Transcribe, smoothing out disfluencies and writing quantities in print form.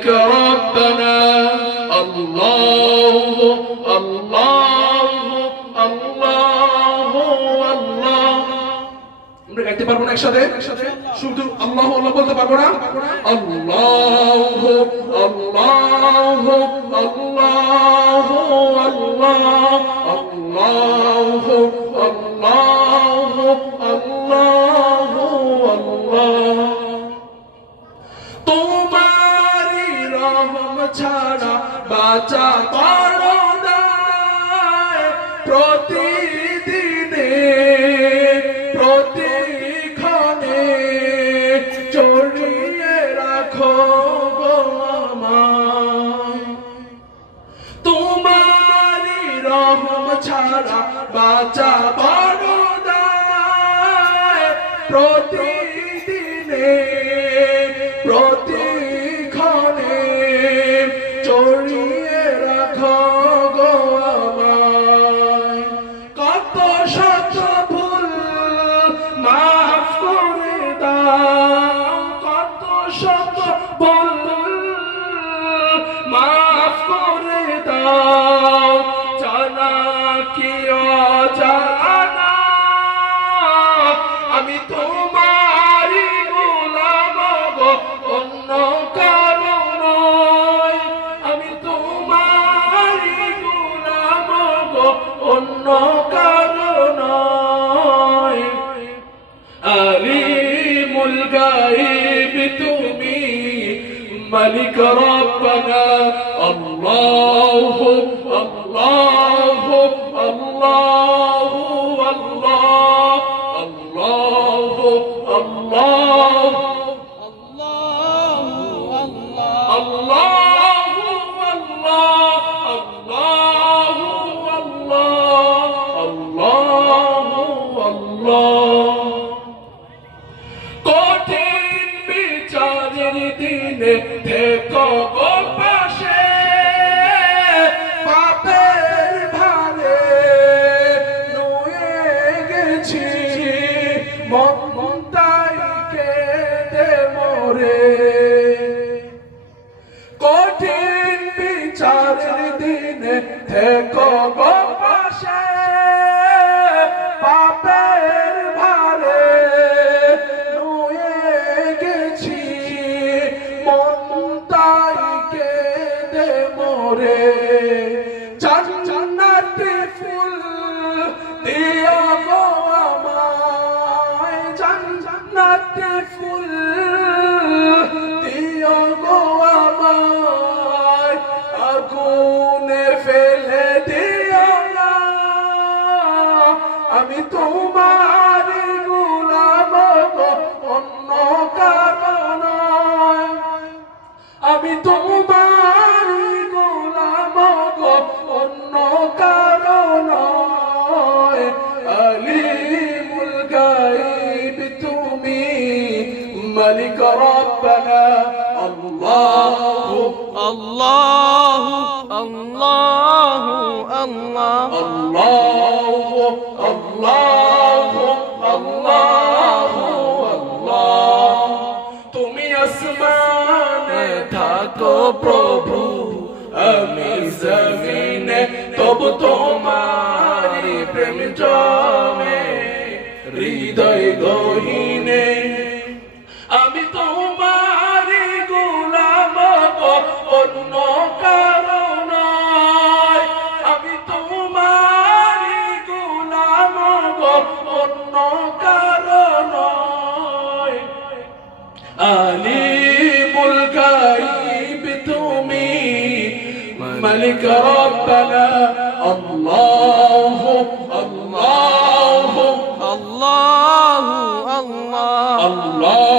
ملك ربنا الله الله الله الله আমরা গাইতে পারবো না একসাথে শুধু আল্লাহ আল্লাহ বলতে পারবো না আল্লাহ আল্লাহ আল্লাহ আল্লাহ আল্লাহ আল্লাহ আল্লাহ আল্লাহ তোমারি রহম ছাড়া বাঁচা পারো না প্রতিদিনে প্রতিক্ষণে জড়িয়ে রাখো গো আমায় তোমারি রহম ছাড়া বাঁচা পারো না প্রতিদিনে প্রতিক্ষণে জড়িয়ে রাখো গো আমায় কত শত ভুল মাফ করে দাও কত শত ভুল মাফ করে দাও জানা কি অজানা আমি তোমারি গোলাম গো অন্য কারো নয় আমি তোমারি গোলাম গো অন্য কারো নয় আলিমুল গায়ব তুমি মালিক রব্বানা আল্লাহু আল্লাহু আল্লাহু আল্লাহু আল্লাহু কঠিন বিচারের দিনে থেকো গো পাশে পাপের ভারে নুয়ে গেছি মন তাই কেঁদে মরে কঠিন বিচারের দিনে থেকো গো পাশে পাপের ভারে নুয়ে গেছি মন তাই কেঁদে মরে জান্নাতে ফুল দিও গো আমায় জান্নাতে ফুল দিও গো আমায় আগুনে ফেলে দিও না আমি তোমারি গোলাম গো অন্য কারো নয় আমি তোমারি গোলাম গো অন্য কারো নয় আলিমুল গায়ব তুমি মালিক রব্বানা আল্লাহু আল্লাহু আল্লাহু আল্লাহু আল্লাহু আল্লাহু আল্লাহ তুমি আসমানে থাকো প্রভু আমি জমিনে তবু তোমারি প্রেম জমে হৃদয় গহীনে আমি তোমারি গোলাম গো অন্য কারো নয় আমি তোমারি গোলাম গো অন্য কারো নয় আলিমুল গায়ব তুমি মালিক রব্বানা আল্লাহু আল্লাহু আল্লাহু আল্লাহ আল্লাহ